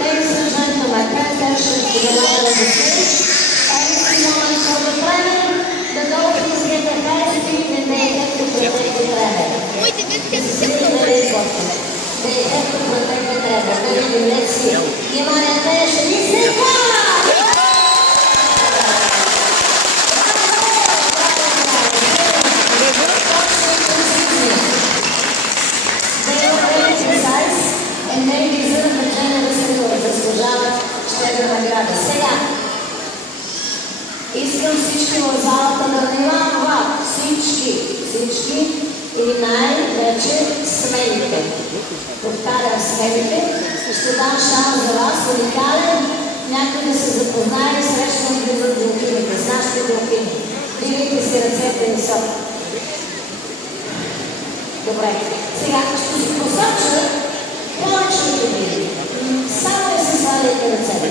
Ladies and gentlemen, pay attention to the line of the stage. Everyone for the planning, the dolphins get a high speed and they have to protect the travel. This is really very important. They have to protect the travel. Very good, let's see. Vнимание, attention, listen, and they deserve the generous reward, заслужават щедра награда. Сега, искам всички в залата да внимавам това. Всички или най-вече смените. Повтарям смените. Ще дам шанс за вас, уникален. Някой да се запознае и срещам ги за делфините, с нашите делфини. Дивайте си ръцете високо. Добре. Сега ще си посоча повечето види. Само да се сваляте ръцете.